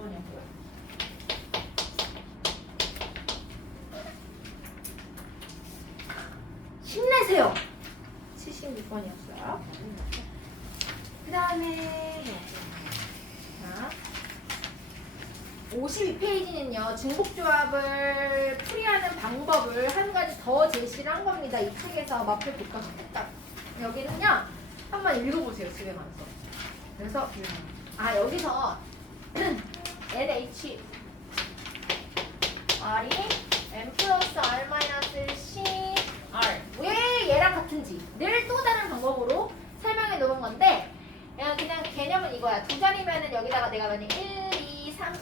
번이었고요? 힘내세요. 76번이었어요. 그 다음에 52페이지는요. 중복조합을 풀이하는 방법을 한 가지 더 제시를 한 겁니다. 이 책에서 마플 복각 했다. 여기는요. 한번 읽어보세요. 집에 가서. 그래서 여기서 NH R이 M 플러스 R 마이너스 C R 왜 얘랑 같은지를 또 다른 방법으로 설명해 놓은 건데 그냥 개념은 이거야. 두 자리면은 여기다가 내가 만약 1, 2, 3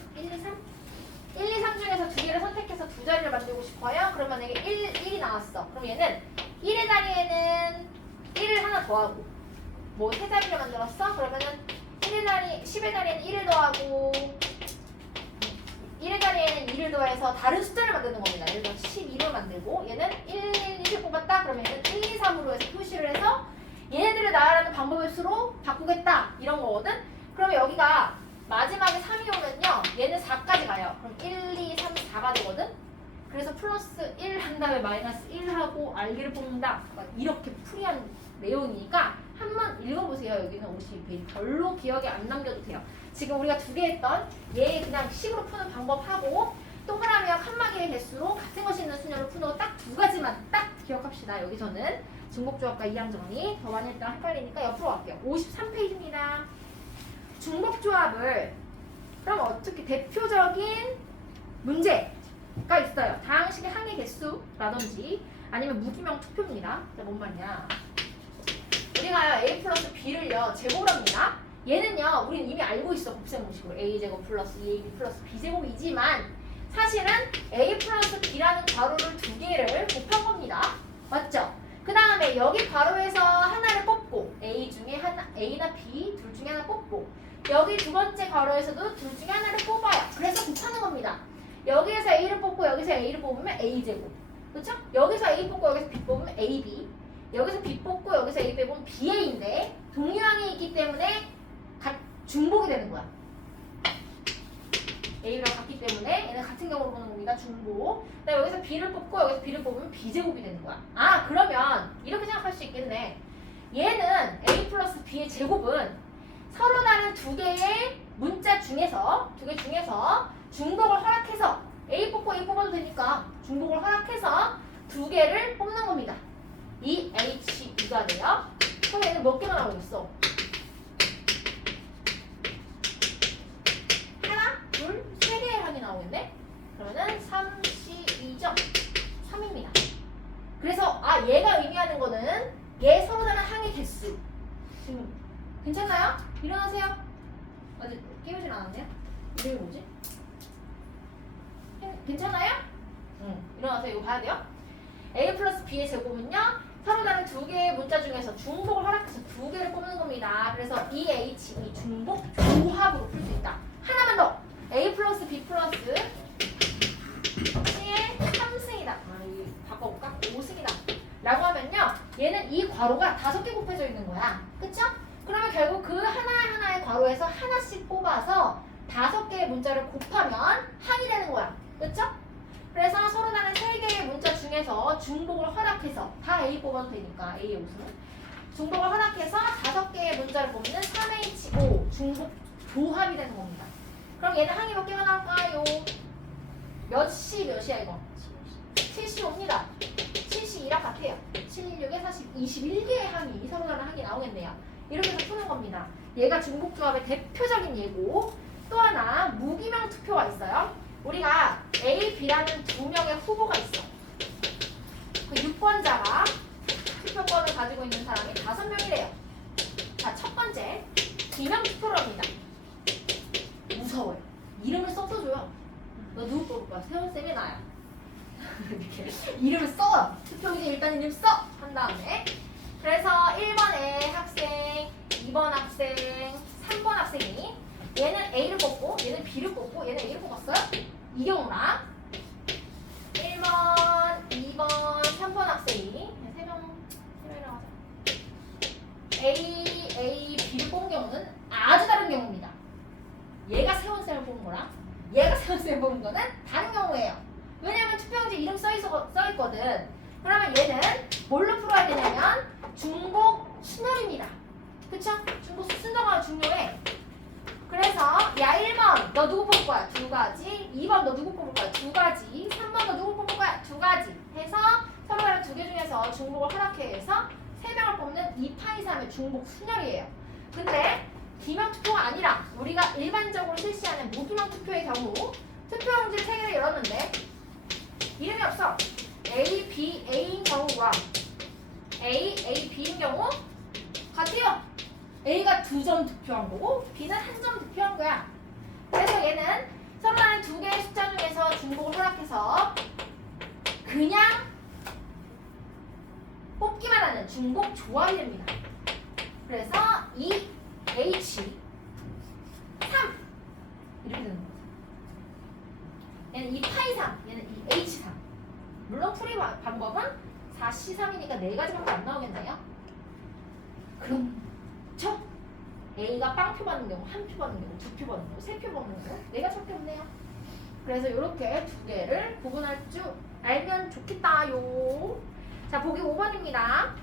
중에서 두 개를 선택해서 두 자리를 만들고 싶어요. 그럼 만약에 1이 나왔어. 그럼 얘는 1의 자리에는 1을 하나 더하고 뭐 세 자리를 만들었어? 그러면은 10의 자리에는 1을 더하고 1의 자리에는 2를 더해서 다른 숫자를 만드는 겁니다. 예를 들어 12를 만들고 얘는 1, 1을 뽑았다. 그러면 얘는 1, 2, 3으로 해서 표시를 해서 얘네들을 나열하는 방법의 수로 바꾸겠다. 이런 거거든. 그러면 여기가 마지막에 3이 오면요. 얘는 4까지 가요. 그럼 1, 2, 3, 4가 되거든. 그래서 플러스 1 한 다음에 마이너스 1하고 알기를 뽑는다. 이렇게 풀이한 내용이니까 한번 읽어보세요. 여기는 52페이지. 별로 기억에 안 남겨도 돼요. 지금 우리가 두 개 했던 얘 그냥 식으로 푸는 방법하고 동그라미와 칸막이의 개수로 같은 것이 있는 순열을 푸는 거 딱 두 가지만 딱 기억합시다. 여기서는 중복조합과 이항 정리 더 많이 했다가 헷갈리니까 옆으로 갈게요. 53페이지입니다. 중복조합을 그럼 어떻게 대표적인 문제가 있어요. 다항식의 항의 개수라든지 아니면 무기명 투표입니다. 뭔 말이냐? 우리가 a 플러스 b를요 제곱을 합니다. 얘는요 우리는 이미 알고 있어. 곱셈공식으로 a제곱 플러스 2ab 플러스 b제곱이지만 사실은 a 플러스 b라는 괄호를 두 개를 곱한 겁니다. 맞죠? 그 다음에 여기 괄호에서 하나를 뽑고 a 중에 하나, a나 b 둘 중에 하나 뽑고 여기 두 번째 괄호에서도 둘 중에 하나를 뽑아요. 그래서 곱하는 겁니다. 여기에서 a를 뽑고 여기서 a를 뽑으면 a제곱, 그렇죠? 여기서 a 뽑고 여기서 b 뽑으면 ab, 여기서 b 뽑고 여기서 a 빼보면 ba인데 동유항이 있기 때문에 중복이 되는 거야. a랑 같기 때문에 얘는 같은 경우로 보는 겁니다. 중복. 그다음에 여기서 b를 뽑고 여기서 b를 뽑으면 b제곱이 되는 거야. 그러면 이렇게 생각할 수 있겠네. 얘는 a 플러스 b의 제곱은 서로 다른 두 개의 문자 중에서 중복을 허락해서 a 뽑고 a 뽑아도 되니까 중복을 허락해서 두 개를 뽑는 겁니다. 이 H2가 돼요. 그럼 얘는 몇 개가 나오겠어? 하나, 둘, 세 개의 항이 나오겠네? 그러면은 3C2점 3입니다. 그래서 얘가 의미하는 거는 얘 서로 다른 항의 개수. 지금 괜찮나요? 일어나세요. 어제 깨우진 않았네요? 이름이 뭐지? 괜찮아요? 응. 일어나세요. 이거 봐야 돼요. a 플러스 b의 제곱은요. 서로 다른 두 개의 문자 중에서 중복을 허락해서 두 개를 뽑는 겁니다. 그래서 이 H2 중복 조합으로 풀 수 있다. 하나만 더. a 플러스 b 플러스 c의 3승이다. 바꿔볼까? 5승이다. 라고 하면요. 얘는 이 괄호가 5개 곱해져 있는 거야. 그쵸? 그러면 결국 그 하나하나의 괄호에서 하나씩 뽑아서 5개의 문자를 곱하면 항이 되는 거야. 그쵸? 그래서 서로 다른 3개의 문자 중에서 중복을 허락해서 다 A 뽑아도 되니까 A의 우승은 중복을 허락해서 5개의 문자를 뽑는 3H5 중복 조합이 되는 겁니다. 그럼 얘는 항이 몇 개가 나올까요? 몇이야 이거? 75입니다. 72랑 같아요. 76에 40, 21개의 항이 서로 다른 항이 나오겠네요. 이렇게 해서 푸는 겁니다. 얘가 중복조합의 대표적인 예고. 또 하나 무기명 투표가 있어요. 우리가 A, B라는 두 명의 후보가 있어. 그 6번자가 투표권을 가지고 있는 사람이 5명이래요. 자, 첫 번째 기명 투표를 합니다. 무서워요. 이름을 써서 줘요. 너 누구 뽑을 거야? 세훈쌤이 나야. 이렇게 이름을 써. 투표기에 일단 이름 써. 한 다음에 그래서 1번에 학생, 2번 학생, 3번 학생이 얘는 A를 뽑고 얘는 B를 뽑고 얘는 A를 뽑았어요? 이 경우랑 1번, 2번, 3번 학생이 3명이라고 하자. A, B를 뽑은 경우는 아주 다른 경우입니다. 얘가 세원쌤을 뽑은 거야. 거랑 얘가 세번째 뽑은 거는 다른 경우예요. 왜냐면 투표용지 이름 써있거든. 그러면 얘는 뭘로 풀어야 되냐면 중복 순열입니다. 그쵸? 중복 순서가 중요해. 그래서 야 1번 너 누구 뽑을 거야? 두 가지. 2번 너 누구 뽑을 거야? 두 가지. 3번 너 누구 뽑을 거야? 두 가지. 해서 서로 다른 두 개 중에서 중복을 허락해 해서 3명을 뽑는 2파이 3의 중복 순열이에요. 근데 기명 투표가 아니라 우리가 일반적으로 실시하는 무기명 투표의 경우 투표용지 3개를 열었는데 이름이 없어. A, B, A인 경우와 A, A, B인 경우 같아요. A가 2점 득표한 거고 B는 1점 득표한 거야. 그래서 얘는 서로 다른 두 개의 숫자 중에서 중복을 허락해서 그냥 뽑기만 하는 중복 조합이 됩니다. 그래서 이 H 3 이렇게 되는 거죠. 얘는 이 파이 3, 얘는 이 H 3. 물론 풀이 방법은 4C 3이니까 4가지밖에 안 나오겠네요. 그렇죠? A가 빵표 받는 경우, 1표 받는 경우, 2표 받는 경우, 3표 받는 경우 4가지밖에 없네요. 그래서 이렇게 두 개를 구분할 줄 알면 좋겠다요. 자, 보기 5번입니다.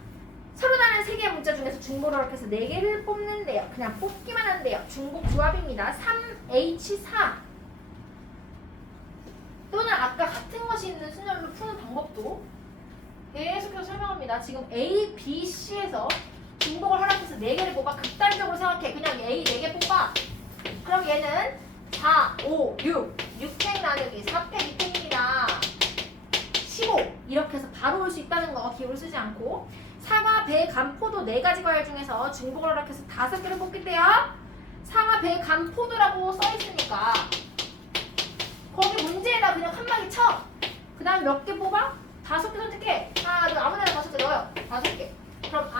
서로 다른 3개의 문자 중에서 중복을 허락해서 4개를 뽑는데요. 그냥 뽑기만 한대요. 중복 조합입니다. 3H4 또는 아까 같은 것이 있는 순열로 푸는 방법도 계속해서 설명합니다. 지금 A, B, C에서 중복을 허락해서 4개를 뽑아. 극단적으로 생각해. 그냥 A 4개 뽑아. 그럼 얘는 4, 5, 6팩 나누기 4팩 2팩입니다. 15 이렇게 해서 바로 올 수 있다는 거 기호를 쓰지 않고 사과, 배, 감포도 4가지 과일 중에서 중복을 허락해서 5개를 뽑겠대요. 사과, 배, 감포도라고 써있으니까 거기 문제에다 그냥 한 방에 쳐. 그 다음 몇 개 뽑아? 5개 선택해. 하나, 둘, 아무데나 5개 넣어요. 5개. 그럼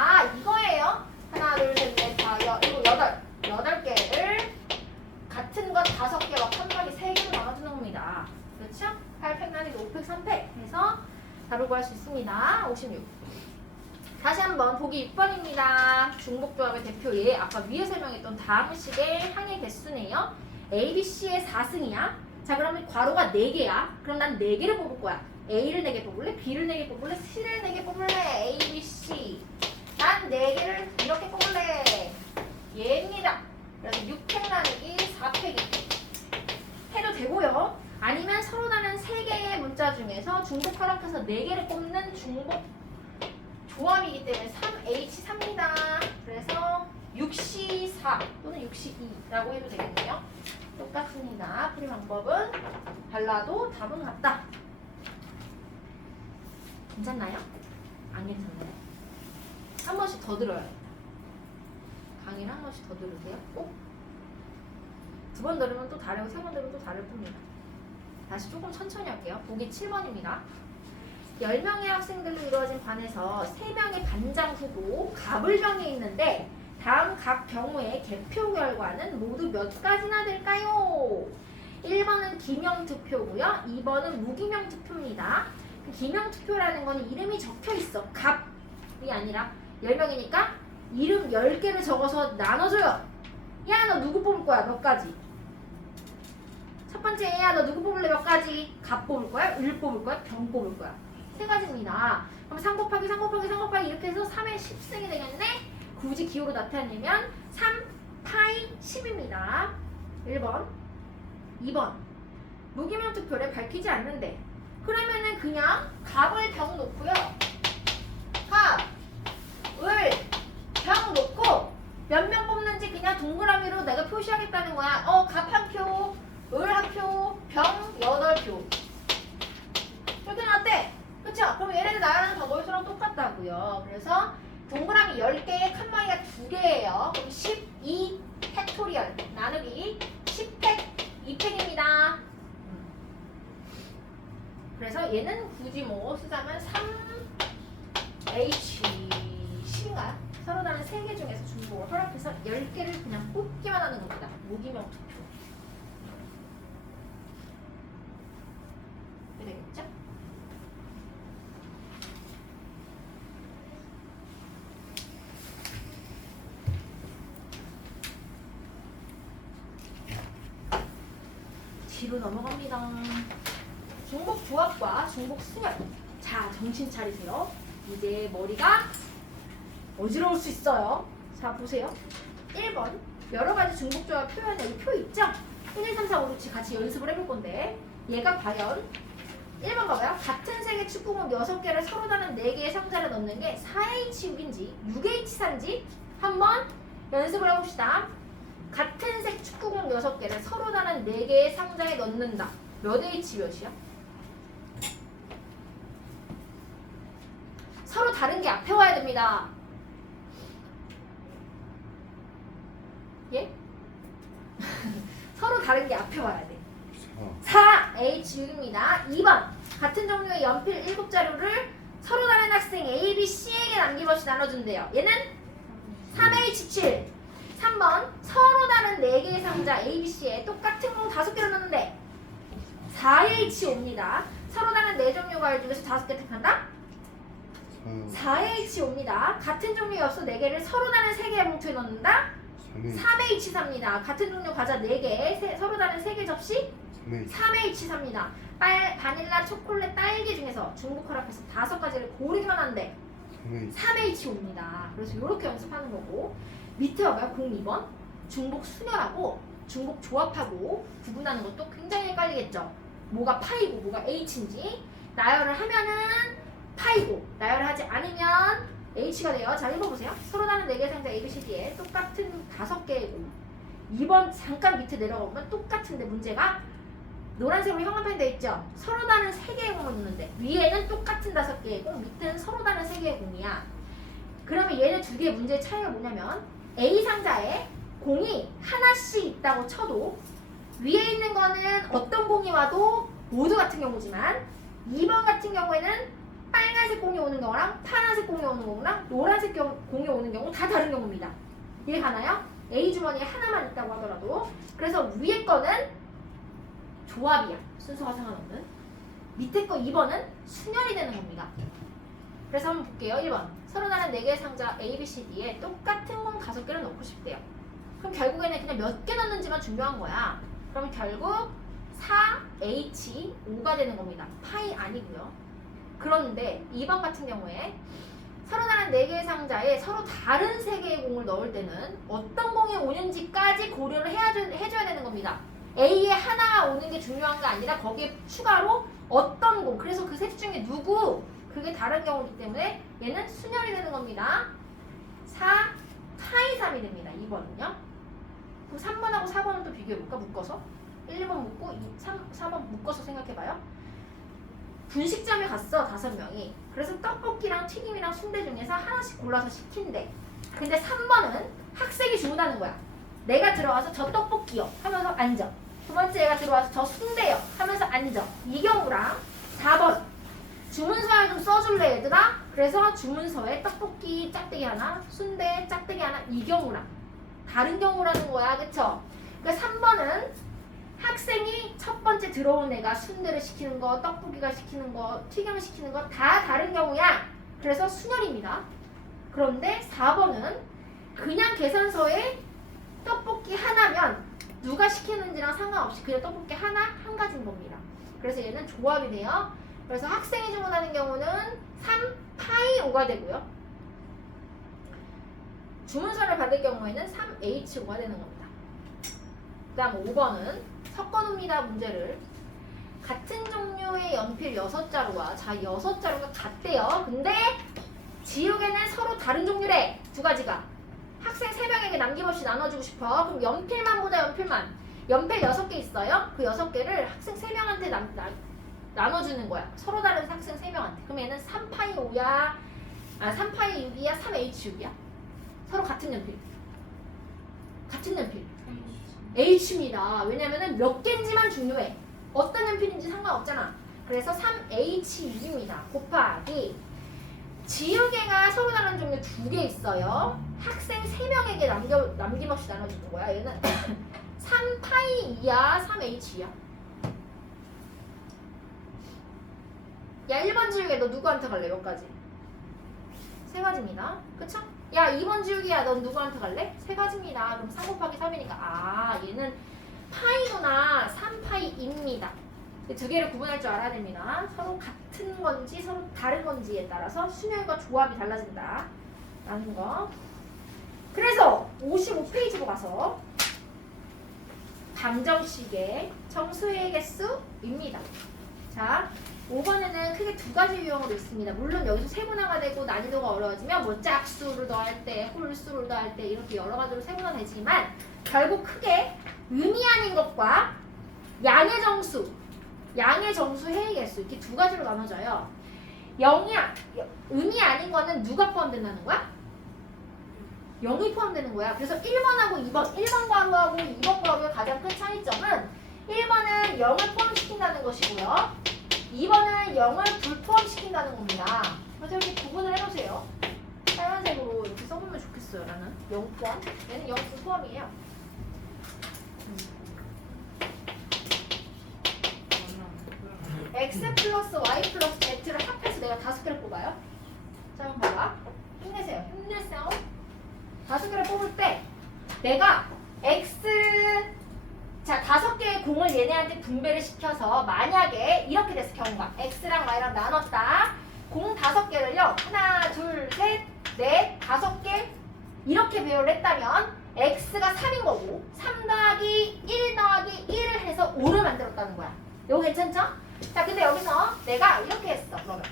이거예요. 하나, 둘, 셋, 넷, 다, 일곱, 여덟. 8개를 같은 것 5개 막 한 방에 3개로 나눠주는 겁니다. 그렇죠? 8팩 나누기 5팩, 3팩 해서 답을 구할 수 있습니다. 56. 다시 한번 보기 6번입니다. 중복조합의 대표 예 아까 위에 설명했던 다음 식의 항의 개수네요. A, B, C의 4승이야. 자, 그러면 괄호가 4개야. 그럼 난 4개를 뽑을 거야. A를 4개 뽑을래? B를 4개 뽑을래? C를 4개 뽑을래? A, B, C. 난 4개를 이렇게 뽑을래. 얘입니다. 그래서 6팩 나누기 4팩 2팩 해도 되고요. 아니면 서로 다른 3개의 문자 중에서 중복 허락해서 4개를 뽑는 중복 조합이기 때문에 3H3입니다. 그래서 6C4 또는 6C2라고 해도 되겠네요. 똑같습니다. 풀이 방법은 달라도 답은 같다. 괜찮나요? 안 괜찮나요? 한 번씩 더 들어요. 강의를 한 번씩 더 들으세요. 꼭. 2번 들으면 또 다르고 3번 들으면 또 다를 뿐입니다. 다시 조금 천천히 할게요. 보기 7번입니다. 10명의 학생들로 이루어진 반에서 3명의 반장 후보 갑을병이 있는데 다음 각 경우의 개표 결과는 모두 몇 가지나 될까요? 1번은 기명 투표고요. 2번은 무기명 투표입니다. 기명 투표라는 건 이름이 적혀 있어. 갑이 아니라 10명이니까 이름 10개를 적어서 나눠줘요. 야, 너 누구 뽑을 거야? 몇 가지? 첫 번째, 야, 너 누구 뽑을래? 몇 가지? 갑 뽑을 거야? 을 뽑을 거야? 병 뽑을 거야? 3가지입니다. 그럼 3 곱하기 3 곱하기 3 곱하기 이렇게 해서 3의 10승이 되겠네? 굳이 기호로 나타내면 3파이 10입니다. 1번. 2번. 무기명 투표를 밝히지 않는데 그러면은 그냥 갑을 병 놓고요. 갑, 을, 병 놓고 몇 명 뽑는지 그냥 동그라미로 내가 표시하겠다는 거야. 갑 한 표, 을 한 표, 병 8표. 표준 어때? 그쵸? 그럼 얘네들 나라는 더보이스랑 똑같다고요. 그래서 동그라미 10개에 칸막이가 2개예요. 그럼 12 팩토리얼 나누기 10팩 2팩입니다. 그래서 얘는 굳이 뭐 쓰자면 3H10인가요? 서로 다른 3개 중에서 중복을 허락해서 10개를 그냥 뽑기만 하는 겁니다. 무기명 투표. 되겠죠? 뒤로 넘어갑니다. 중복 조합과 중복 승열. 자, 정신 차리세요. 이제 머리가 어지러울 수 있어요. 자, 보세요. 1번. 여러 가지 중복 조합 표현에 이 표 있죠? 1, 2, 3, 4, 5, 6, 7 같이 연습을 해볼 건데 얘가 과연 1번 봐봐요. 같은 색의 축구공 6개를 서로 다른 4개의 상자를 넣는 게 4H6인지 6H4인지 한번 연습을 해봅시다. 같은 색 축구공 6개를 서로 다른 4개의 상자에 넣는다. 몇 H 몇이야? 서로 다른 게 앞에 와야 됩니다. 예? 서로 다른 게 앞에 와야 돼. 4H6입니다. 2번. 같은 종류의 연필 7자루를 서로 다른 학생 A, B, C에게 남김없이 나눠준대요. 얘는 3H7. 3번. 서로 다른 4개의 상자 A, B, C에 똑같은 공 5개를 넣는데 4H5입니다. 서로 다른 4종류 과일 중에서 5개 택한다? 4H5입니다. 같은 종류의 엽서 4개를 서로 다른 3개의 봉투에 넣는다? 3H4입니다. 같은 종류 과자 4개, 서로 다른 3개 접시? 3H4입니다. 바닐라, 초콜릿, 딸기 중에서 중복 허락해서 5가지를 고르기만 한데 3H5입니다. 그래서 이렇게 연습하는 거고 밑에 봐봐요. 02번 중복 순열하고 중복 조합하고 구분하는 것도 굉장히 헷갈리겠죠. 뭐가 파이고 뭐가 H인지 나열을 하면은 파이고 나열을 하지 않으면 H가 돼요. 자, 읽어보세요. 서로 다른 4개의 상자 A, B, C, D에 똑같은 5개의 공. 2번 잠깐 밑에 내려가보면 똑같은데 문제가 노란색으로 형광펜 돼 있죠? 서로 다른 3개의 공을 넣는데 위에는 똑같은 5개의 공, 밑에는 서로 다른 3개의 공이야. 그러면 얘네 2개의 문제의 차이가 뭐냐면 A 상자에 공이 하나씩 있다고 쳐도 위에 있는 거는 어떤 공이 와도 모두 같은 경우지만 2번 같은 경우에는 빨간색 공이 오는 경우랑 파란색 공이 오는 경우랑 노란색 공이 오는 경우 다 다른 경우입니다. 이해가나요? A 주머니에 하나만 있다고 하더라도 그래서 위에 거는 조합이야. 순서가 상관없는. 밑에 거 2번은 순열이 되는 겁니다. 그래서 한번 볼게요. 1번. 서로 다른 4개의 상자 A, B, C, D에 똑같은 공 5개를 넣고 싶대요. 그럼 결국에는 그냥 몇 개 넣는지만 중요한 거야. 그럼 결국 4H5가 되는 겁니다. 파이 아니고요. 그런데 2번 같은 경우에 서로 다른 4개의 상자에 서로 다른 3개의 공을 넣을 때는 어떤 공이 오는지까지 고려를 해줘야 되는 겁니다. A에 하나가 오는 게 중요한 게 아니라 거기에 추가로 어떤 공, 그래서 그 셋 중에 누구, 그게 다른 경우이기 때문에 얘는 순열이 되는 겁니다. 4, 파이 3이 됩니다. 2번은요. 그럼 3번하고 4번을 또 비교해볼까? 묶어서 1번 묶고 4번 묶어서 생각해봐요. 분식점에 갔어 5명이. 그래서 떡볶이랑 튀김이랑 순대 중에서 하나씩 골라서 시킨대. 근데 3번은 학생이 주문하는 거야. 내가 들어와서 저 떡볶이요 하면서 앉아. 두 번째 얘가 들어와서 저 순대요 하면서 앉아. 이 경우랑 4번 주문서에 좀 써줄래 얘들아? 그래서 주문서에 떡볶이 짝대기 하나, 순대 짝대기 하나, 이 경우랑 다른 경우라는 거야. 그쵸? 그러니까 3번은 학생이 첫 번째 들어온 애가 순대를 시키는 거, 떡볶이가 시키는 거, 튀김을 시키는 거 다 다른 경우야. 그래서 순열입니다. 그런데 4번은 그냥 계산서에 떡볶이 하나면 누가 시키는지랑 상관없이 그냥 떡볶이 하나, 한 가지인 겁니다. 그래서 얘는 조합이 돼요. 그래서 학생이 주문하는 경우는 3파이 5가 되고요. 주문서를 받을 경우에는 3H5가 되는 겁니다. 그 다음 5번은 섞어놓습니다. 문제를. 같은 종류의 연필 6자루와 자 6자루가 같대요. 근데 지우개는 서로 다른 종류래. 2가지가. 학생 3명에게 남김없이 나눠주고 싶어. 그럼 연필만 보자. 연필만. 연필 6개 있어요. 그 6개를 학생 3명한테 나눠주는 거야. 서로 다른 학생 3명한테. 그럼 얘는 3파이 5야? 3파이 6이야? 3H6이야? 서로 같은 연필. 같은 연필. H입니다. 왜냐면은 몇 개인지만 중요해. 어떤 연필인지 상관없잖아. 그래서 3H6입니다. 곱하기 지우개가 서로 다른 종류 2개 있어요. 학생 3명에게 남김없이 나눠주는 거야. 얘는 3파이 2야? 3H야? 야 1번 지우개 너 누구한테 갈래? 몇 가지? 3가지입니다. 그쵸? 야 2번 지우개야 넌 누구한테 갈래? 3가지입니다. 그럼 3 곱하기 3이니까 얘는 파이도나 3파이입니다. 두 개를 구분할 줄 알아야 됩니다. 서로 같은 건지 서로 다른 건지에 따라서 수명과 조합이 달라진다 라는 거. 그래서 55페이지로 가서 방정식의 정수의 개수입니다. 자, 5번에는 크게 두 가지 유형으로 있습니다. 물론 여기서 세분화가 되고 난이도가 어려워지면 뭐 짝수를 더할 때, 홀수를 더할 때 이렇게 여러 가지로 세분화되지만 결국 크게 음이 아닌 것과 양의 정수, 해의 개수 이렇게 두 가지로 나눠져요. 음이 아닌 거는 누가 포함된다는 거야? 0이 포함되는 거야. 그래서 1번하고 1번 괄호하고 2번 괄호의 가장 큰 차이점은 1번은 0을 포함시킨다는 것이고요. 2번은 0을 불포함시킨다는 겁니다. 그래서 이렇게 구분을 해놓으세요. 빨간색으로 이렇게 써보면 좋겠어요. 나는 0 포함, 얘는 0 불포함이에요. x 플러스 y 플러스 z를 합해서 내가 5개를 뽑아요. 자, 한번 봐봐. 힘내세요. 5개를 뽑을 때 내가 자 5개의 공을 얘네한테 분배를 시켜서 만약에 이렇게 됐을 경우가 x랑 y랑 나눴다. 공 5개를요. 하나, 둘, 셋, 넷, 5개 이렇게 배열을 했다면 x가 3인 거고 3 더하기 1 더하기 1을 해서 5를 만들었다는 거야. 이거 괜찮죠? 자, 근데 여기서 내가 이렇게 했어. 그러면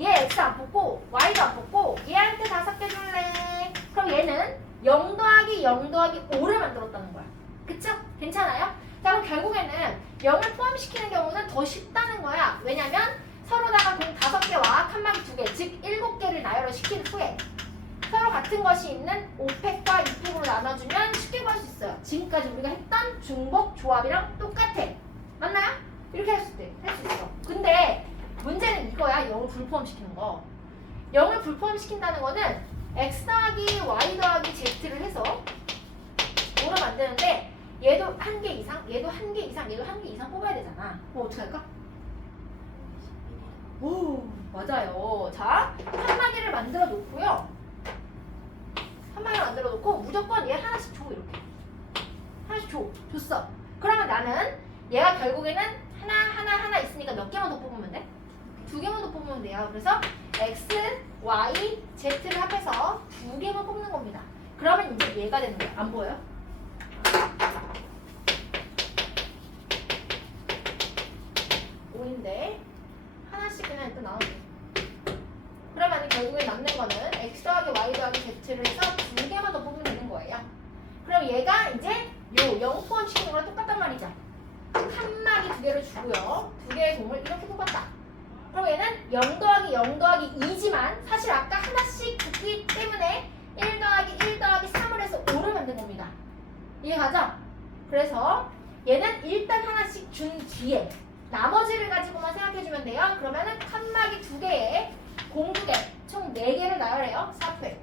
얘 x 안 뽑고 y도 안 뽑고 얘한테 5개 줄래. 그럼 얘는 0 더하기 0 더하기 5를 만들었다는 거야. 그쵸? 괜찮아요? 자, 그럼 결국에는 0을 포함시키는 경우는 더 쉽다는 거야. 왜냐면 서로다가 공 5개와 칸막이 2개, 즉 7개를 나열을 시킨 후에 서로 같은 것이 있는 5팩과 2팩으로 나눠주면 쉽게 구할 수 있어요. 지금까지 우리가 했던 중복 조합이랑 똑같아. 맞나요? 이렇게 할 수 있어. 근데 문제는 이거야. 0을 불포함시키는 거. 0을 불포함시킨다는 거는 x 더하기 y 더하기 z를 해서 5를 만드는데 얘도 1개 이상, 얘도 1개 이상, 얘도 1개 이상 뽑아야 되잖아. 그럼 어떻게 할까? 오, 맞아요. 자, 칸막이를 만들어 놓고요. 칸막이를 만들어 놓고 무조건 얘 하나씩 줘. 이렇게 하나씩 줬어. 그러면 나는 얘가 결국에는 하나 있으니까 몇 개만 더 뽑으면 돼? 2개만 더 뽑으면 돼요. 그래서 x, y, z를 합해서 2개만 뽑는 겁니다. 그러면 이제 얘가 되는 거야. 안 보여요? 인데 하나씩 그냥 일단 나눠줘. 그러면 결국에 남는 거는 x 더하기 y 더하기 z를 해서 2개만 더 뽑으면 되는 거예요. 그럼 얘가 이제 요 0 포함시키는 거랑 똑같단 말이죠. 칸막이 2개를 주고요. 2개의 공을 이렇게 뽑았다. 그럼 얘는 0 더하기 0 더하기 2지만 사실 아까 하나씩 줬기 때문에 1 더하기 1 더하기 3을 해서 5를 만든 겁니다. 이해가죠? 그래서 얘는 일단 하나씩 준 뒤에 나머지를 가지고만 생각해주면 돼요. 그러면은 칸막이 2개에 공 2개, 총 4개를 나열해요. 4팩.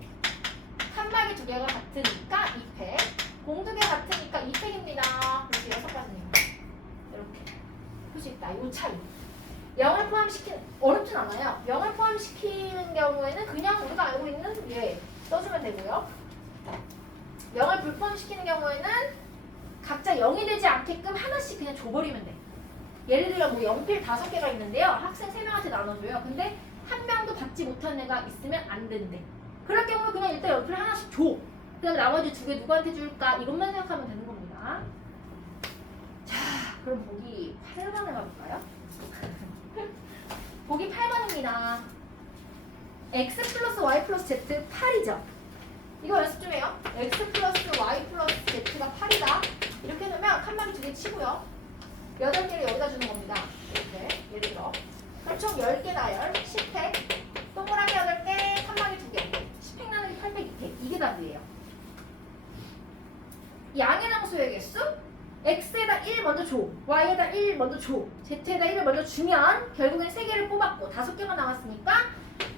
칸막이 2개가 같으니까 2팩. 공 2개 같으니까 2팩입니다. 그래서 6가지입니다. 이렇게. 볼 수 있다. 이 차이. 0을 포함시키는, 어렵진 않아요. 0을 포함시키는 경우에는 그냥 우리가 알고 있는 얘 써주면 되고요. 0을 불포함시키는 경우에는 각자 0이 되지 않게끔 하나씩 그냥 줘버리면 돼. 예를 들어 뭐 연필 5개가 있는데요. 학생 3명한테 나눠줘요. 근데 한 명도 받지 못한 애가 있으면 안 된대. 그럴 경우 그냥 일단 연필 하나씩 줘. 그 다음에 나머지 2개 누구한테 줄까? 이것만 생각하면 되는 겁니다. 자, 그럼 보기 8번에 가볼까요? 보기 8번입니다. x 플러스 y 플러스 z 8이죠. 이거 연습 좀 해요. x 플러스 y 플러스 z가 8이다. 이렇게 해놓으면 칸막이 2개 치고요. 8개를 여기다 주는 겁니다. 이렇게 예를 들어 그럼 총 10개 나열 10팩 동그라미 8개 칸막이 2개 10팩 나누기 8팩 2팩 이게 답이에요. 양의 정수의 개수 x에다 1 먼저 줘 y에다 1 먼저 줘 z에다 1을 먼저 주면 결국엔 3개를 뽑았고 5개가 남았으니까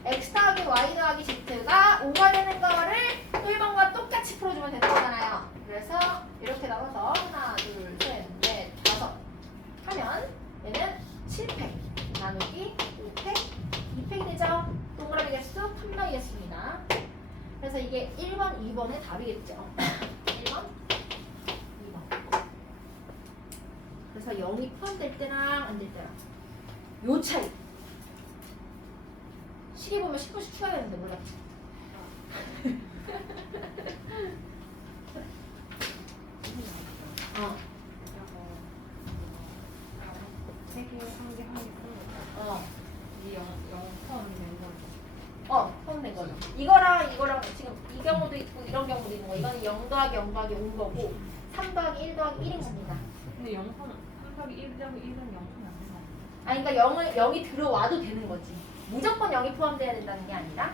x 더하기 y 더하기 z가 5가 되는 거를 1번과 똑같이 풀어주면 되는 거잖아요. 그래서 이렇게 나눠서 하나 둘 셋 넷 5 하면 얘는 7팩 나누기 5팩 2팩이 되죠. 동그라미 개수 칸막이겠습니다. 그래서 이게 1번 2번의 답이겠죠. 1번 2번 여기서 0이 포함될 때랑 안 될 때랑 요 차이. 시계 보면 10분씩 추가되는데 몰랐지? 어. 포함된 거죠. 이거랑 지금 이 경우도 있고 이런 경우도 있고 이거는 0 더하기 0 더하기 5인 거고 3 더하기 1 더하기 1인 겁니다. 근데 0선 3 더하기 1 더하기 1은 0선이 안 되나? 아니 그러니까 0이 들어와도 되는 거지. 무조건 0이 포함돼야 된다는 게 아니라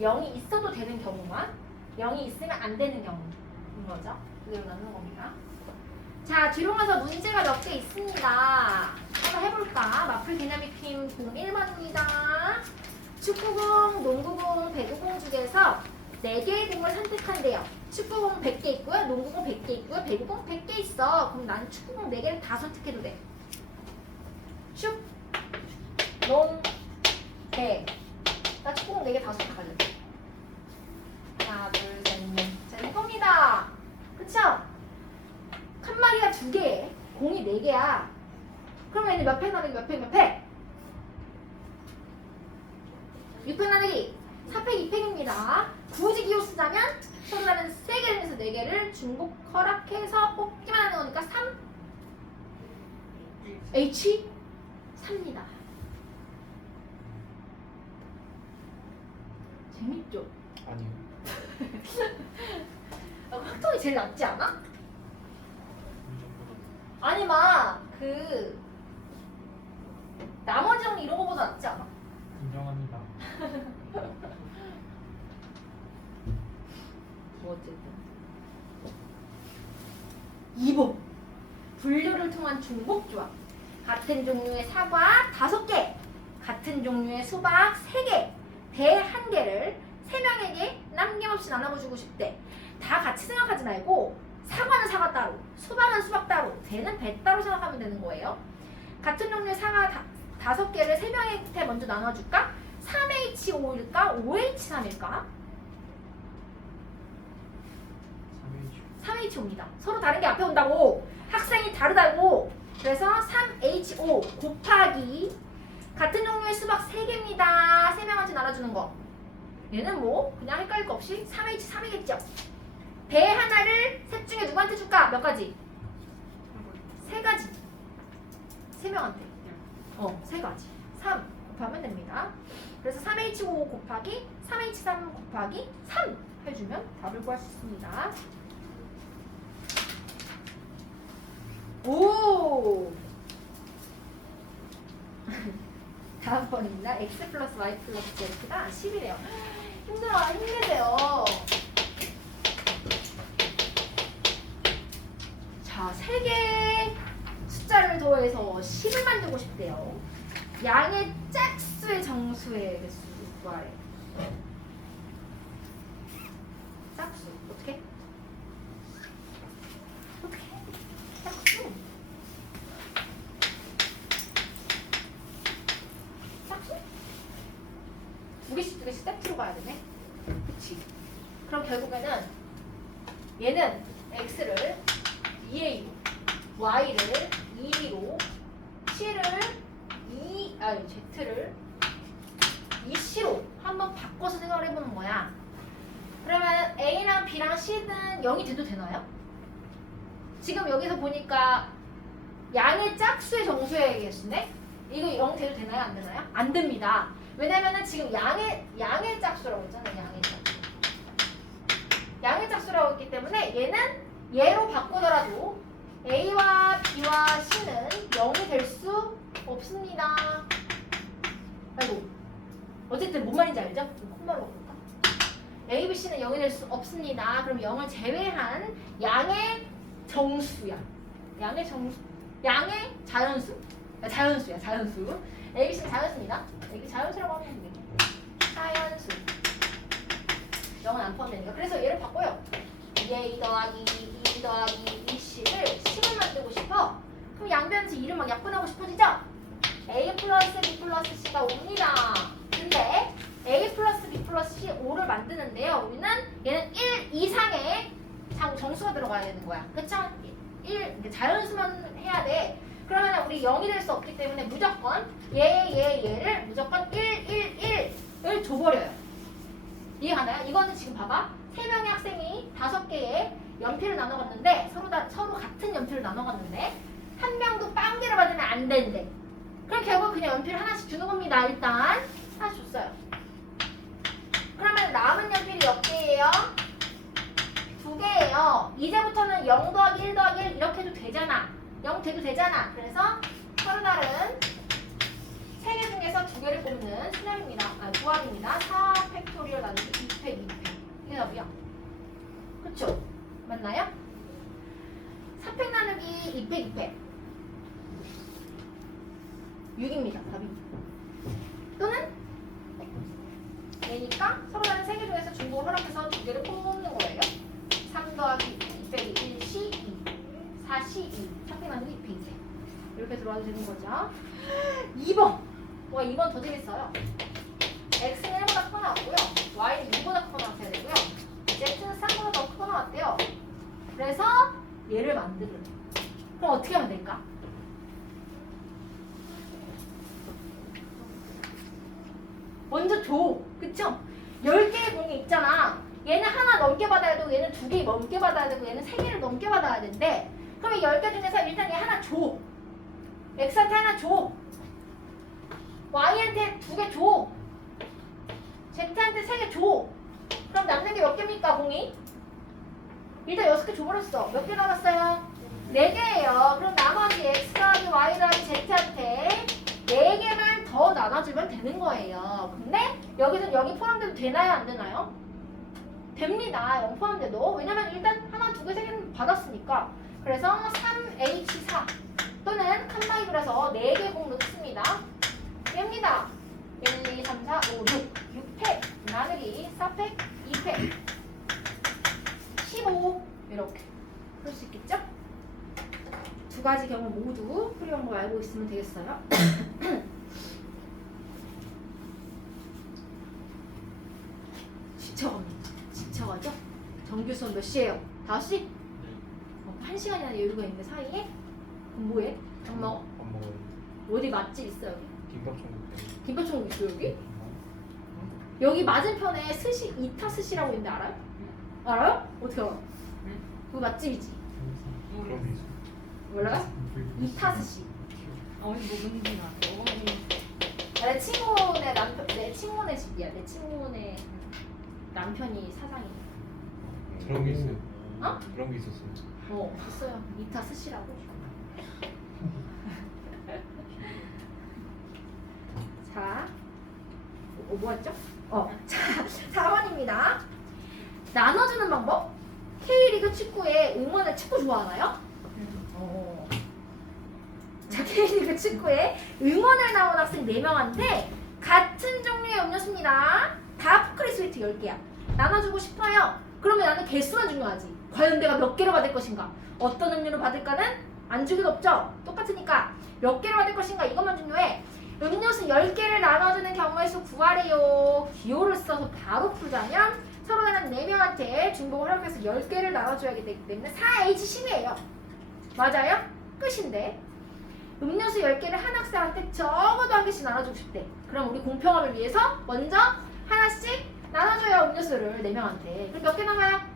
0이 있어도 되는 경우만 0이 있으면 안 되는 경우인 거죠. 그대로 나누는 겁니다. 자, 뒤로 가서 문제가 몇 개 있습니다. 한번 해볼까? 마플 디나믹 팀 공 1번입니다. 축구공, 농구공, 배구공 중에서 4개의 공을 선택한대요. 축구공 100개 있고요. 농구공 100개 있고요. 배구공 100개 있어. 그럼 난 축구공 4개를 다 선택해도 돼. 축, 농, 배. 나 축구공 4개 다 선택할래. 하나, 둘, 셋, 넷. 자, 이겁니다. 그쵸? 칸막이가 2개, 공이 4개야. 그러면 얘는 몇 팩 나누기 몇 팩 몇 팩? 6팩 나누기 4팩 2팩입니다. 굳이 기호 쓰자면 서로 다른 3개 중에서 4개를 중복 허락해서 뽑기만 하는 거니까 3 H 3입니다. 재밌죠? 아니요. 확통이 제일 낫지 않아? 아니 나머지 정리 이런 거보다 낫지 않아? 인정합니다. 뭐 어쨌든 2번 분류를 통한 중복 조합. 같은 종류의 사과 5개, 같은 종류의 수박 3개, 배 1개를 3명에게 남김없이 나눠주고 싶대. 다 같이 생각하지 말고 사과는 사과 따로, 수박은 수박 따로, 배는 배 따로 생각하면 되는 거예요. 같은 종류의 사과 5개를 3명한테 먼저 나눠줄까? 3H5일까? 5H3일까? 3H5입니다. 서로 다른 게 앞에 온다고. 학생이 다르다고. 그래서 3H5 곱하기 같은 종류의 수박 3개입니다. 3명한테 나눠주는 거. 얘는 뭐 그냥 헷갈릴 거 없이 3H3이겠죠. 배 하나를 셋 중에 누구한테 줄까? 몇 가지? 3가지. 3명한테. 3가지. 3 곱하면 됩니다. 그래서 3H5 곱하기 3H3 곱하기 3 해주면 답을 구할 수 있습니다. 오! 다음번입니다. x 플러스 y 플러스 z가 10이래요. 힘내세요. 자, 3개의 숫자를 더해서 10을 만들고 싶대요. 양의 짝수의 정수의 개수 구하래. 짝수 어떻게? 짝수. 짝수? 두 개씩 세트로 가야 되네. 그치? 그럼 결국에는 얘는 x를 2a로, y를 2b로, c를 z를 2c로 한번 바꿔서 생각을 해보는 거야. 그러면 a랑 b랑 c는 0이 돼도 되나요? 지금 여기서 보니까 양의 짝수의 정수의 개수네? 이거 0 돼도 되나요? 안 되나요? 안 됩니다. 왜냐면은 지금 양의 짝수라고 했잖아요. 양의 짝수라고 했기 때문에 얘는 얘로 바꾸더라도 A와 B와 C는 0이 될 수 없습니다. 아이고. 어쨌든 뭔 말인지 알죠? 콤마로 볼까? A, B, C는 0이 될 수 없습니다. 그럼 0을 제외한 양의 정수야. 양의 자연수? 자연수야. A, B, C는 자연수입니다. 이게 자연수라고 하면 되겠네. 자연수. 0은 안 포함되니까. 그래서 얘를 바꿔요. 2A 더하기 2 더하기 2C를 10을 만들고 싶어. 그럼 양변에서 2를 막 약분하고 싶어지죠? A 플러스 B 플러스 C가 5입니다. 근데 A 플러스 B 플러스 C 5를 만드는데요. 우리는 얘는 1 이상의 정수가 들어가야 되는 거야. 그쵸? 1 자연수만 해야 돼. 그러면 우리 0이 될 수 없기 때문에 무조건 얘를 무조건 1을 줘버려요. 이해가나요? 이거는 지금 봐봐. 3명의 학생이 5개의 연필을 나눠갔는데 서로 같은 연필을 나눠갔는데 한 명도 빵개를 받으면 안 된대. 그럼 결국 그냥 연필 하나씩 주는 겁니다. 일단 하나씩 줬어요. 그러면 남은 연필이 몇 개예요? 2개예요. 이제부터는 0 더하기 1 더하기 1 이렇게 해도 되잖아. 0 돼도 되잖아. 그래서 서로 다른 3개 중에서 2개를 뽑는 수렴입니다. 조합입니다. 4 팩토리얼 나누기 2팩 2팩. 이게 답이야. 그쵸? 맞나요? 4팩 나누기 2팩 2팩 6입니다. 답이. 또는 얘니까 서로 다른 3개 중에서 중복을 허락해서 2개를 뽑는 거예요. 3 더하기 2 빼기 1시 2 4시 2 4팩 나누기 2팩 2팩 이렇게 들어와도 되는 거죠. 2번. 뭐가 2번 더 재밌어요. x는 1보다 크거 나왔고요. y는 2보다 크거 나왔어야 되고요. z는 3보다 더 크거 나왔대요. 그래서 얘를 만들어요. 그럼 어떻게 하면 될까? 먼저 줘. 그쵸? 10개의 공이 있잖아. 얘는 하나 넘게 받아야 되고 얘는 2개 넘게 받아야 되고 얘는 3개를 넘게 받아야 된대. 그럼 10개 중에서 일단 얘 하나 줘. x한테 하나 줘. y한테 2개 줘. z한테 3개 줘. 그럼 남는 게 몇 개입니까 공이? 일단 6개 줘버렸어. 몇 개 남았어요? 4개예요. 그럼 나머지 x 더하기 y 더하기 z한테 4개만 더 나눠주면 되는 거예요. 근데 여기서 여기 포함돼도 되나요? 안 되나요? 됩니다. 0 포함돼도. 왜냐면 일단 하나, 2개, 3개는 받았으니까. 그래서 3H4 또는 칸마이브라서 4개 공 넣습니다. 됩니다. 1, 2, 3, 4, 5, 6 6팩 나누기 4팩 2팩 15 이렇게 그럴 수 있겠죠? 두 가지 경우 모두 풀이한 거 알고 있으면 되겠어요. 지쳐가죠? 정규 수업 몇 시에요? 5시? 1시간이나 여유가 있는데 사이에? 그럼 뭐해? 밥 먹어? 밥 먹어요. 어디 맛집 있어 여기? 김밥 천국. 김밥 천국 있어 여기? 여기 맞은편에 스시 이타 스시라고 있는데 알아요? 알아요? 어떻게 알아? 그거 맛집이지? 그런 게 있어. 몰라요? 이타 스시. 어머니 뭐 뭔지 나. 어머니. 내 친구네 집이야. 내 친구네 남편이 사장이. 그런 게 있어요. 어? 그런 게 있었어요. 있어요. 이타 스시라고. 자, 뭐였죠? 자, 4번입니다. 나눠주는 방법. K리그 축구에 응원을 축구 좋아하나요? 자, K리그 축구에 응원을 나온 학생 4명한테 같은 종류의 음료수입니다. 다 포크리 스위트 10개야. 나눠주고 싶어요. 그러면 나는 개수만 중요하지. 과연 내가 몇 개를 받을 것인가? 어떤 음료를 받을까는 안 주기도 없죠. 똑같으니까 몇 개를 받을 것인가 이것만 중요해. 음료수 10개를 나눠주는 경우의 수 구하래요. 기호를 써서 바로 풀자면 서로 다른 4명한테 중복을 허락해서 10개를 나눠줘야 되기 때문에 4H10이에요. 맞아요? 끝인데 음료수 10개를 한 학생한테 적어도 한 개씩 나눠주고 싶대. 그럼 우리 공평함을 위해서 먼저 하나씩 나눠줘요. 음료수를 4명한테. 그럼 몇 개 남아요?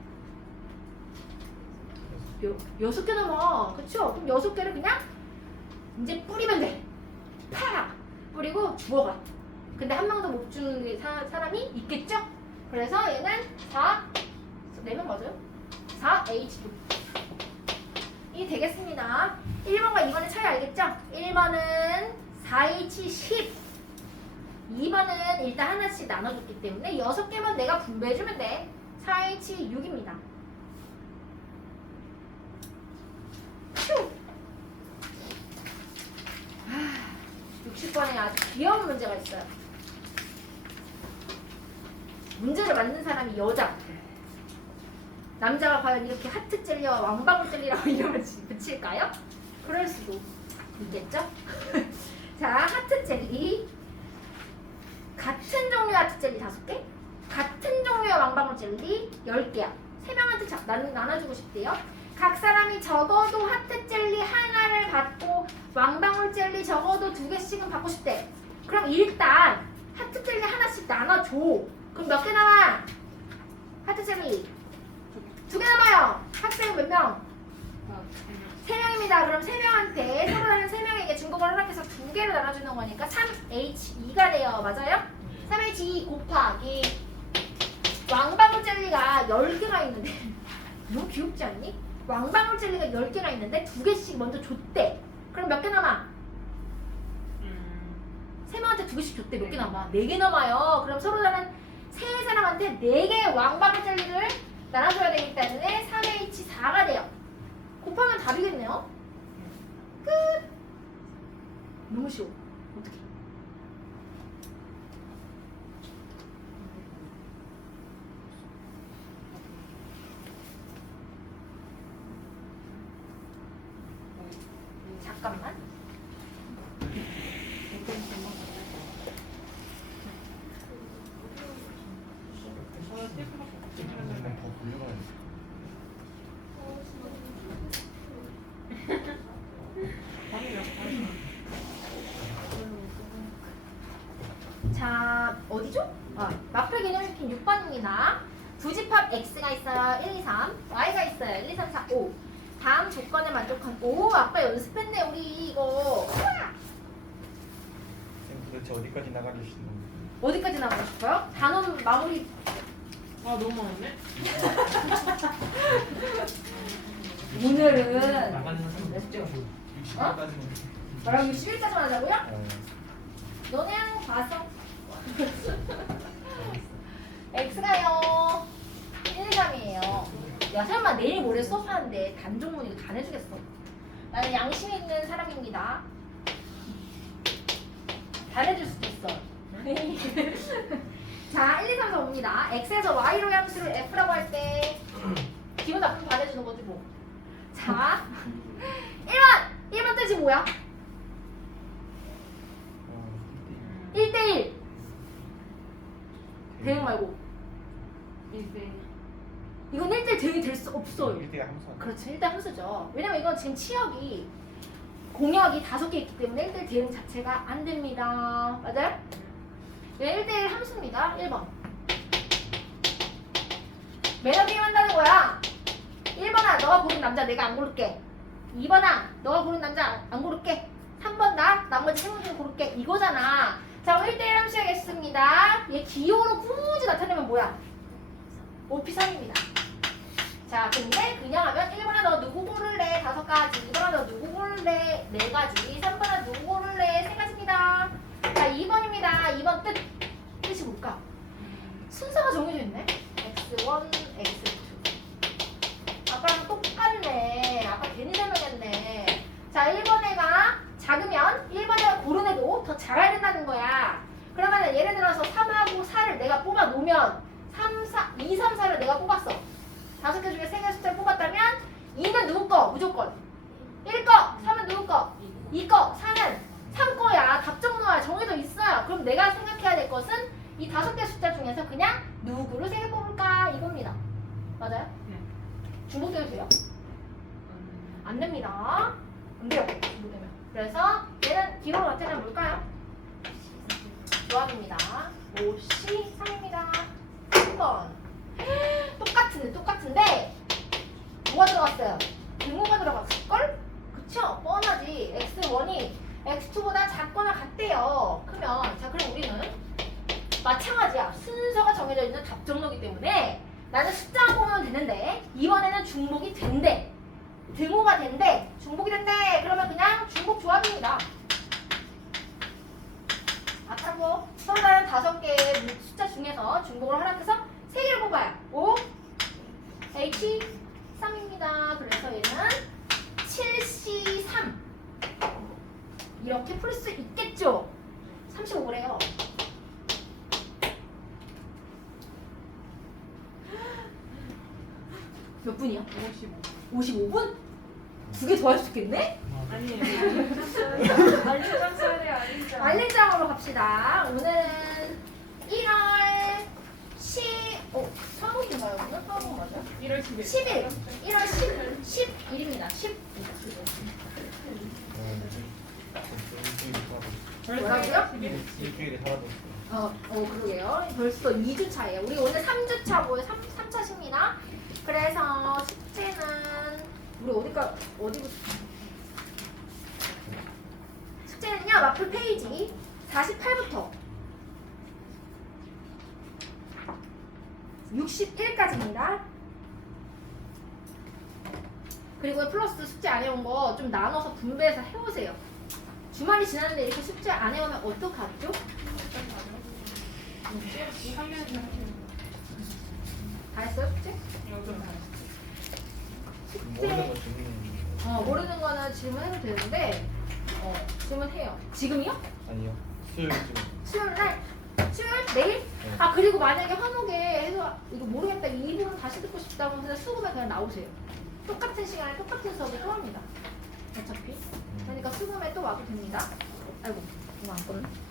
6개 남아. 그쵸? 그럼 6개를 그냥 이제 뿌리면 돼. 팍! 뿌리고 주워가. 근데 한 명도 못 주는 사람이 있겠죠? 그래서 얘는 4명 맞아요? 4H2 이 되겠습니다. 1번과 2번의 차이 알겠죠? 1번은 4H10 2번은 일단 하나씩 나눠줬기 때문에 6개만 내가 분배해주면 돼. 4H6입니다. 휴! 60번에 아주 귀여운 문제가 있어요. 문제를 만든 사람이 여자. 남자가 과연 이렇게 하트 젤리와 왕방울 젤리라고 이름을 붙일까요? 그럴 수도 있겠죠? 자, 하트 젤리. 같은 종류의 하트 젤리 5개, 같은 종류의 왕방울 젤리 10개야. 3명한테 나눠주고 싶대요. 각 사람이 적어도 하트 젤리 하나를 받고 왕 받고 싶대. 그럼 일단 하트 젤리 하나씩 나눠줘. 그럼 몇 개 남아? 하트 젤리 2개 남아요. 학생은 몇 명? 3명입니다. 그럼 3명한테 서로 다른 3명에게 중복을 허락해서 2개를 나눠주는 거니까 3H2가 돼요. 맞아요? 3H2 곱하기 왕방울 젤리가 10개가 있는데 너무 귀엽지 않니? 왕방울 젤리가 10개가 있는데 2개씩 먼저 줬대. 그럼 몇 개 남아? 3명한테 2개씩 줬대. 몇 개 남아? 4개 남아요. 그럼 서로 다른 3사람한테 4개의 왕방울 젤리를 나눠줘야 되기 때문에 3H4가 돼요. 곱하면 답이겠네요. 끝. 너무 쉬워. 어떡해. 잠깐만. 한번 더 불려가야 돼. 자, 어디죠? 마플 기념일킨 6번입니다. 두 집합 x가 있어요. 1, 2, 3. y가 있어요. 1, 2, 3, 4, 5. 다음 조건에 만족한. 오, 아빠 연습했네 우리 이거. 쌤 도대체 어디까지 나가주시는 거예요? 어디까지 나가고 싶어요? 단원 마무리. 아 너무 많네. 오늘은 나가는 사람 몇 점? 60까지는. 뭐라고 60일까지만 하자고요? 어. 너네랑 봐서. x가요 1, 3이에요. 야 설마 내일 모레 수업하는데 단종문 이거 다 내주겠어? 나는 양심 있는 사람입니다. 다 내줄 수도 있어. 자 1, 2, 3, 4 옵니다. x에서 y로 함수를 f라고 할 때 기분 나쁘면 다 내주는 거지 뭐. 자 1번 뜻이 뭐야? 1대1 대응 말고 이제 이건 1대1 대응이 될 수 없어요. 1대 함수. 그렇죠. 일단 함수죠. 왜냐면 이건 지금 치역이 공역이 5개 있기 때문에 1대1 대응 자체가 안 됩니다. 맞아요? 네, 1대1 함수입니다. 1번. 매너 게임 한다는 거야. 1번아 너가 고른 남자 내가 안 고를게. 2번아 너가 고른 남자 안 고를게. 3번 나 나머지 3명 중 고를게. 이거잖아. 자, 1대1 함수 하겠습니다. 얘 기호로 굳이 나타내면 뭐야? OP3입니다. 자, 근데 그냥 하면 1번아 너 누구 고를래? 5가지. 2번아 너 누구 고를래? 4가지. 3번아 누구 고를래? 3가지입니다. 자, 2번입니다. 2번 뜻이 뭘까? 순서가 정해져 있네. X1, X2. 아까랑 똑같네. 아까 괜히 설명했네. 자, 1번 애가 작으면 1번 애가 고른 애도 더 작아야 된다는 거야. 그러면 예를 들어서 3하고 4를 내가 뽑아 놓으면 2, 3, 4를 내가 뽑았어. 5개 중에 3개 숫자를 뽑았다면 2는 누구 거? 무조건 1 거, 3은 누구 거? 2 거, 4는 3 거야. 답정너야. 정해져 있어요. 그럼 내가 생각해야 될 것은 이 5개 숫자 중에서 그냥 누구를 3개 뽑을까? 이겁니다. 맞아요? 네. 중복돼도 돼요? 안 됩니다. 안 돼요. 중복되면. 그래서 얘는 기호로 나타내면 뭘까요? 요합입니다. 5C3입니다. 3번. 똑같은데 뭐가 들어갔어요? 등호가 들어갔을걸? 그쵸? 뻔하지. X1이 X2보다 작거나 같대요. 크면. 자, 그럼 우리는 마찬가지야. 순서가 정해져 있는 답정너기 때문에 나는 숫자만 뽑으면 되는데 이번에는 중복이 된대. 등호가 된대. 중복이 된대. 그러면 그냥 중복 조합입니다. 아까고 서로 다른 5개의 숫자 중에서 중복을 허락해서 3개를 뽑아요. 5, H, 3입니다. 그래서 얘는 7C3 이렇게 풀 수 있겠죠? 35래요. 몇 분이야? 55. 55분? 2개 더 할 수 있겠네? 아니에요. 알림장 써야 돼요. 알림장. 알림장으로 갑시다. 오늘은 1월 10... 수학인가요? 오늘 수학은 맞아요? 1월 10일. 10일. 1월 10일입니다. 10. 뭐라고요? 일주일에 사라졌어요. 그러게요. 벌써 2주 차예요. 우리 오늘 3주 차고요. 3차십니다. 그래서 숙제는 우리 어디부터? 숙제는요. 마플 페이지 48부터 61까지입니다. 그리고 플러스 숙제 안 해온 거 좀 나눠서 분배해서 해오세요. 주말이 지났는데 이렇게 숙제 안 해오면 어떡하죠? 이 학년에서 다 했어요 숙제? 여기로 가요. 모르는 거 재밌는 모르는 거는 질문해도 되는데 질문해요. 지금이요? 아니요. 수요일 좀. 수요일 날? 수요일? 내일? 네. 아 그리고 만약에 한옥에 해서 이거 모르겠다 이 부분 다시 듣고 싶다고 해서 수급에 그냥 나오세요. 똑같은 시간에 똑같은 수업을 또 합니다. 어차피. 그러니까 수급에 또 와도 됩니다. 아이고 이거 안 껐네.